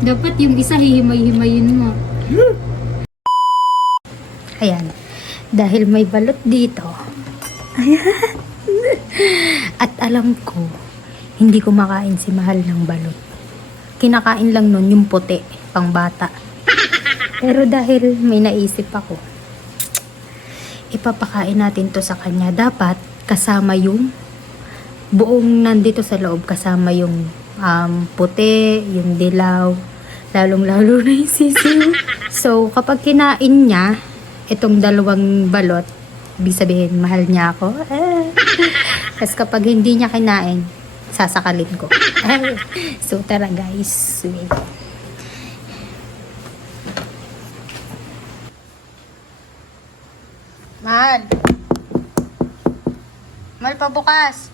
Dapat yung isa hihimay-himayin mo. Ayan. Dahil may balot dito. Ayan. At alam ko, hindi ko makain si Mahal ng balot. Kinakain lang nun yung puti, pang bata. Pero dahil may naisip ako, ipapakain natin to sa kanya. Dapat kasama yung buong nandito sa loob, kasama yung puti, yung dilaw, lalong-lalo na yung sisiw. So, kapag kinain niya itong dalawang balot, ibig sabihin, mahal niya ako. Kasi kapag hindi niya kinain, sasakalin ko. So, tara guys. Wait. Mahal. Mahal pa bukas.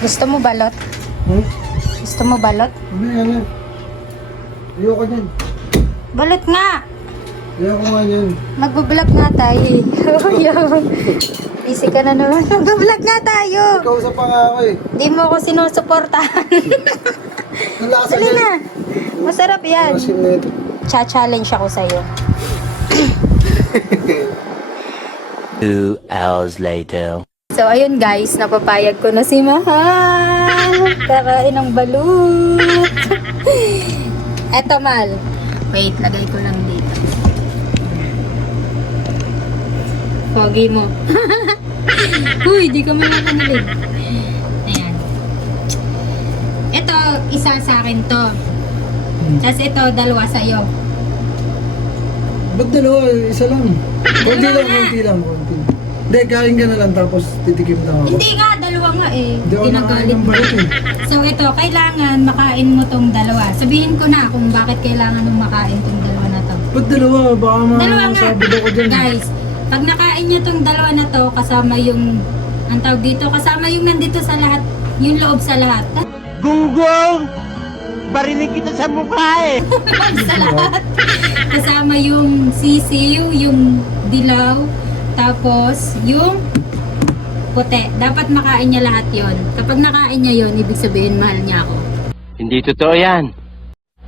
Gusto mo balot? Gusto mo balot? Ano? Ayoko niyan. Balot nga! Ayoko nga niyan. Magbablog nga tayo. Busy ka na naman. Magbablog nga tayo. Kausap pa nga ako eh. Di mo ako sinusuportahan. Ang lasa Dali niyan. na. Masarap yan. Asin na ito. Cha-challenge ako sa'yo. 2 hours later. So, ayun guys. Napapayag ko na si Mahal. Kakain ng balut. Eto, Mal. Wait, lagay ko lang dito. Pogi mo. Uy, di ka makakanilig. Ayan. Ito, isa sa akin to. Tapos ito, dalawa sa'yo. Ba't dalawa? Isa lang. Konti lang, konti lang. Hindi, kain ka na lang tapos titikim na ako. Hindi nga, dalawa nga eh. Hindi ako nakain ng balot eh. So ito, kailangan makain mo tong dalawa. Sabihin ko na kung bakit kailangan mong makain tong dalawa na to. Ba't dalawa? Baka Dalawa nga. masabod ako dyan. Guys, pag nakain nyo tong dalawa na to, kasama yung, ang tawag dito, kasama yung nandito sa lahat, yung loob sa lahat. Gunggong! Barinig kita sa mukha eh! Loob sa lahat. Kasama yung sisiw, yung dilaw, tapos yung puti. Dapat makain niya lahat yon. Kapag nakain niya yon, ibig sabihin mahal niya ako. Hindi totoo yan.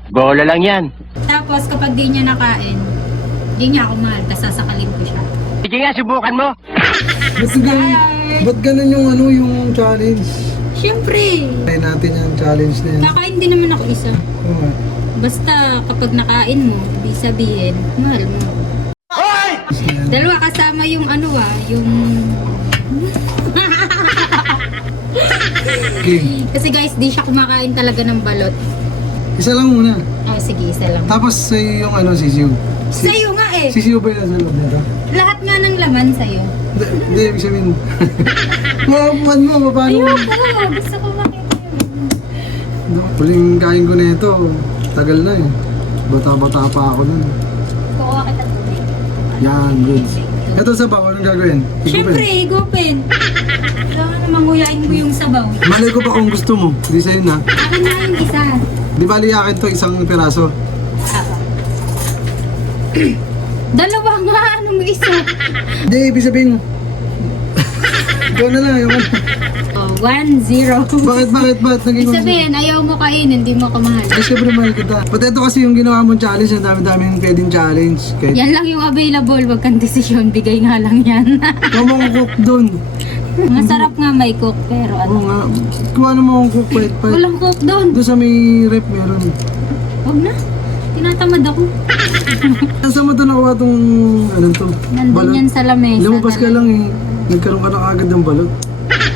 Bola lang yan. Tapos kapag di niya nakain, di niya ako mahal, tapos sasakalin ko siya. Sige nga, subukan mo. Ba't ganun yung ano, yung challenge? Siyempre, Try natin yung challenge na yan. kakain din naman ako isa. Oo nga. Basta kapag nakain mo, ibig sabihin, mahal mo. Dalawa kasama yung ano yung... Okay. Kasi guys, di siya kumakain talaga ng balot. Isa lang muna. Oh, sige, isa lang. Tapos sa'yo yung ano, sisiw. Sa'yo nga eh. Sisiw ba yun nasa loob nito? Lahat nga ng laman sa'yo. Hindi, ibig sabihin mo. Makapuan mo, paano? Ayoko, gusto ko makita yun. Huling kain ko na ito. Tagal na eh. Bata-bata pa ako nun. Kukuha kita tubig. Yan, good. Ito sabaw, anong gagawin? Siyempre, igupin. Kailangan na manguyain mo yung sabaw. Malay ko pa kung gusto mo. Hindi sa'yo na. Akin na yung isa. Di bali akin to isang piraso. Dalawa nga, anong isa? Hindi, ibig sabihin. Ikaw na lang, ayaw. Oh, 1-0. Bakit? Naging Ibig sabihin, ayaw mo kainin, hindi mo kamahal. Ay, syempre mahal kita. But ito kasi yung ginawa mong challenge, ang dami-daming pwedeng challenge. Kahit Yan lang yung available, wag kang desisyon, bigay nga lang yan. huwag mo kong cook doon. Masarap nga may cook, pero Oo ano, nga. Kuha na mo akong cook pait. walang cook doon. Doon sa may rep meron. Wag na, tinatamad ako. Saan mo doon nakuha itong ano to? Nandun yan sa lamesa. Lumabas ka lang eh. Nagkaroon ka na agad ng balot.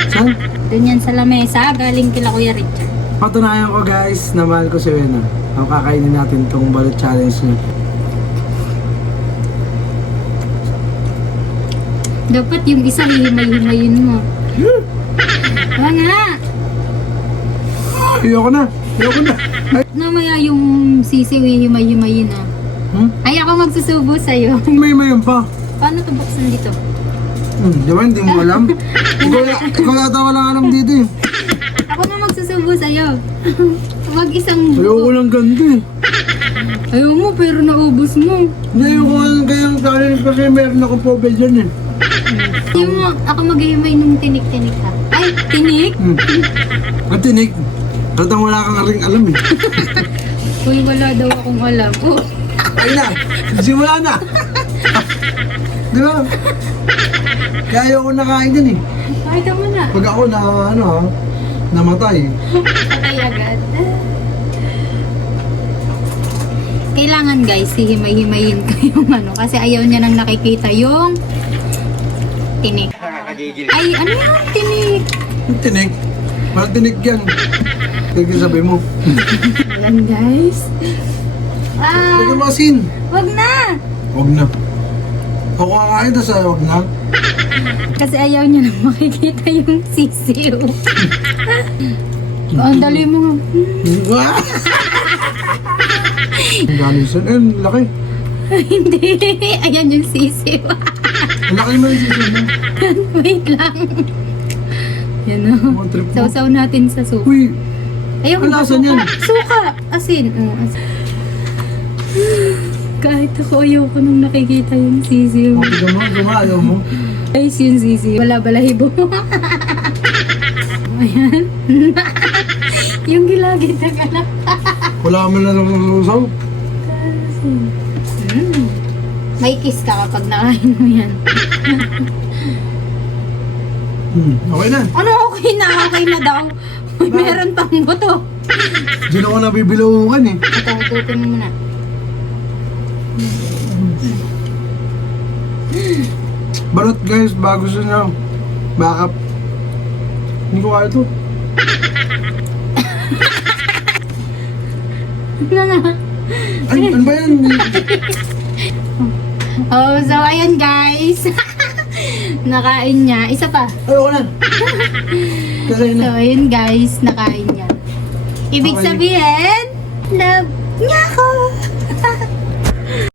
Saan? Doon yan sa lamesa, galing kila Kuya Richard. Patunayan ko guys na mahal ko si Wena. Ang kakainin natin itong balot challenge niya. Dapat yung isa hihimay-himayin mo. Wala nga. Ayoko na. Ay, Namaya yung sisiw hihimay-himayin ah. Ay ako magsusubo sa'yo. may mayon pa. Paano ito buksan dito? Di ba hindi mo alam? Ikaw yata walang alam dito eh. Ako na magsusubo sa'yo. Wag isang Ayoko lang ganito eh. Ayaw mo pero naubos mo. Hindi, ayoko nga lang kayang challenge kasi meron akong phobia dyan eh. Yung mo, ako maghihimay nung tinik-tinik ha. Ay, Tinik? Ang tinik. Tatang wala kang ring alam eh. Uy, wala daw akong alam. Oh, Ay na, simula na. Di ba? Kaya ayoko nakain din eh. pakita mo na. Pag ako na, namatay. Patay agad. Kailangan guys, hihimay-himayin ko yung kasi ayaw niya nang nakikita yung tinik. Ay, ano yung tinik? Yung tinik. Parang tinik yan. Kaya sabi mo. Ayan guys. Lagyan mo asin. Wag na! Huwag na. Ako kakain, tapos huwag na. Kasi ayaw niya nang makikita yung sisiw. Ang dali mo nga. Wah! Ang galing saan. Eh, ang laki. Hindi. Ayan yung sisiw. Ang laki naman yung sisiyo mo. Wait lang. Yan o. Mga trip mo. Sausaw natin sa suka. Uy, Ayaw ang lasa niyan. Suka! Asin. Asin. Kahit ako ayaw ko nung nakikita yung sisiw. Ayaw mo. Guys, yung sisiw. Wala balahibo. Ayan. Yung gilagid na ka na. Wala mo na lang usaw. May kiss ka kapag nakain mo yan. Okay na. Ano okay na? Okay na daw. Meron pang buto. Diyan ako nabibilaukan eh. Ito, tutin mo muna. Balot guys, bago sa na. Backup. Hindi ko kaya ito. Ay, ano ba yan? Oh, so ayan guys. Nakain niya. Isa pa. Ayoko na. Kasi So na. ayun guys, nakain niya. Ibig Okay. sabihin, love niya ako.